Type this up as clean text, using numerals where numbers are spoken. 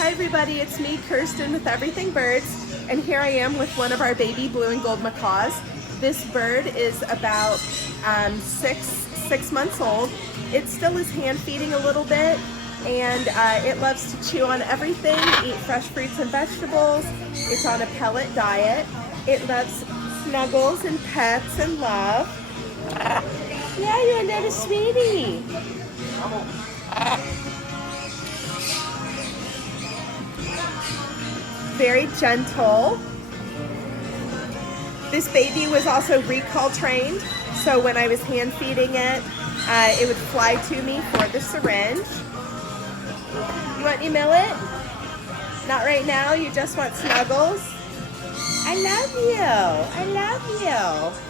Hi everybody, it's me, Kirsten with Everything Birds, and here I am with one of our baby blue and gold macaws. This bird is about six months old. It still is hand feeding a little bit, and it loves to chew on everything, eat fresh fruits and vegetables. It's on a pellet diet. It loves snuggles and pets and love. Yeah, you're a little sweetie. Very gentle. This baby was also recall trained, so when I was hand feeding it, it would fly to me for the syringe. You want any millet? Not right now, you just want snuggles? I love you. I love you.